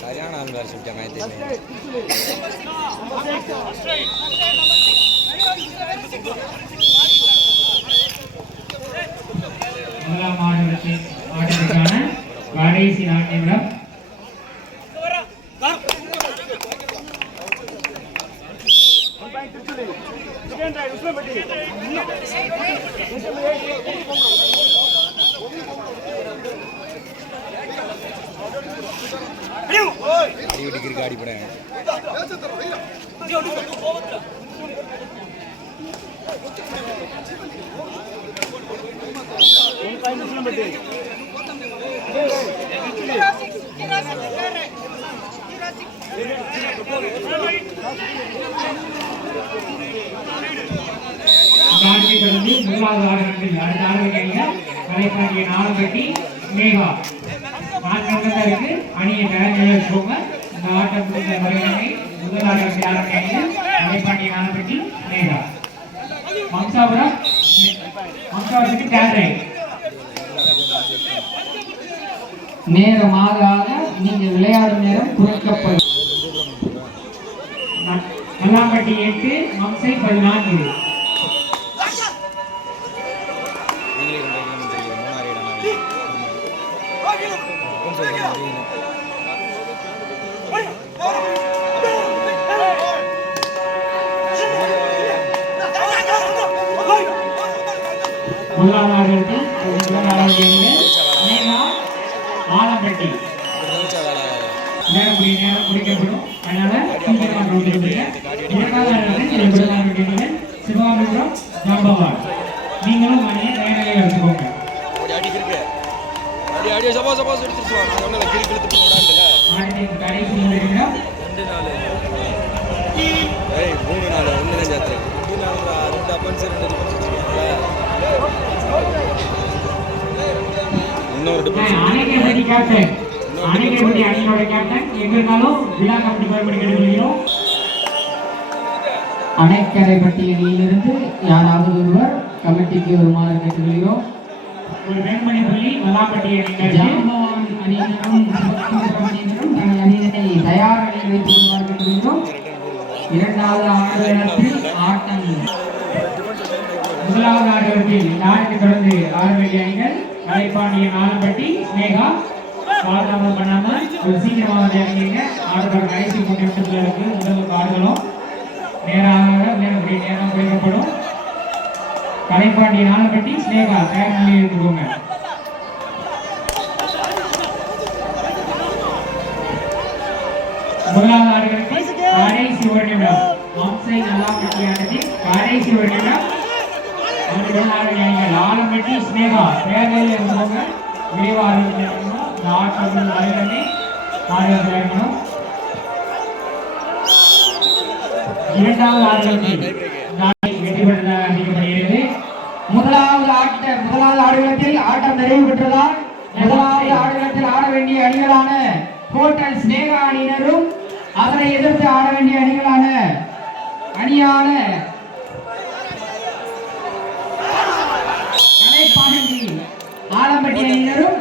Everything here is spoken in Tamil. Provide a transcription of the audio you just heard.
சரியான ஆள் வேறு சொல்லிட்டாங்க. முதலாம் ஆட்டத்திற்கான கடைசி நாட்டியம் டிகிரி காடி படம் முதலாவது ஆடுகளத்தில் அடுத்த ஆடுகள் கலைப்பாண்டிய நாளம்பட்டி மேகா இருக்கு. அணியை தயார் வச்சுக்கோங்க. இந்த ஆட்டம் முடிந்த முறையினை முதல் ஆட்டத்தை ஆரம்பிங்க. கலைப்பாண்டிய நாளம்பட்டி மேகா மம்சாபுரத்துக்கு டேரை நேரமாக நீங்கள் விளையாடும் நேரம் குறைக்கப்படும். மல்லாம்பட்டி 8 மம்சை 14. ஆலம்பட்டி நேரம் முடிக்கப்படும். அதனால சிவாமிபுரம் ஜாம்பவான் நீங்களும் மணியை தயாரிலை வச்சுக்கோங்க. அணைக்கரைப்பட்டியிலிருந்து யாராவது ஒருவர் கமிட்டிக்கு வருமாறு கேட்டுக்கொள்கிறோம். ஒரு வேண்மணி பள்ளி மல்லாம்பட்டி ஜாம்பவான் அணியினரும் தங்கள் அணியினரை தயார் அணியில் வைத்துக் கொள்ளுமாறு கேட்டுக்கொள்கிறோம். இரண்டாவது ஆடுகளத்தில் ஆட்டம் முதலாவது ஆடுகளத்தில் நாளைக்கு தொடர்ந்து 6 வெள்ளி அணிகள் கலைப்பாண்டிய நாளம்பட்டி மேகா காரணம் பண்ணாம ஒரு சீக்கிரமாக இறங்கிங்க. ஆடுகள் கடைசி 3 நிமிஷங்களுக்கு முதல் ஆடுகளும் நேரம் குறைக்கப்படும். கலைப்பாண்டிய நாளம்பட்டி மேகா தயார் நிலையில் இருந்துக்கோங்க. முதலாவது ஆடுகளுக்கு கடைசி 1 நிமிடம். மம்சை நல்லாம்பட்டி ஆட்டத்தில் கடைசி 1 நிமிடம். ஆலம்பட்டி ஸ்னேகா தேர்தலில் இருந்தவங்க விரைவாக இந்த ஆட்டம் அனைவருமே ஆடுகள் இறங்கணும். இரண்டாவது ஆடுகளத்தில் வெற்றி பெற்றதாக அறிவிக்கப்படுகிறது. முதலாவது ஆடுகளத்தில் ஆட்டம் நிறைவு பெற்றதால் முதலாவது ஆடுகளத்தில் ஆட வேண்டிய அணிகளான கோட்டல் ஸ்னேகா அணியினரும் அதனை எதிர்த்து ஆட வேண்டிய அணியான ஆலம்பட்டி அணியினரும்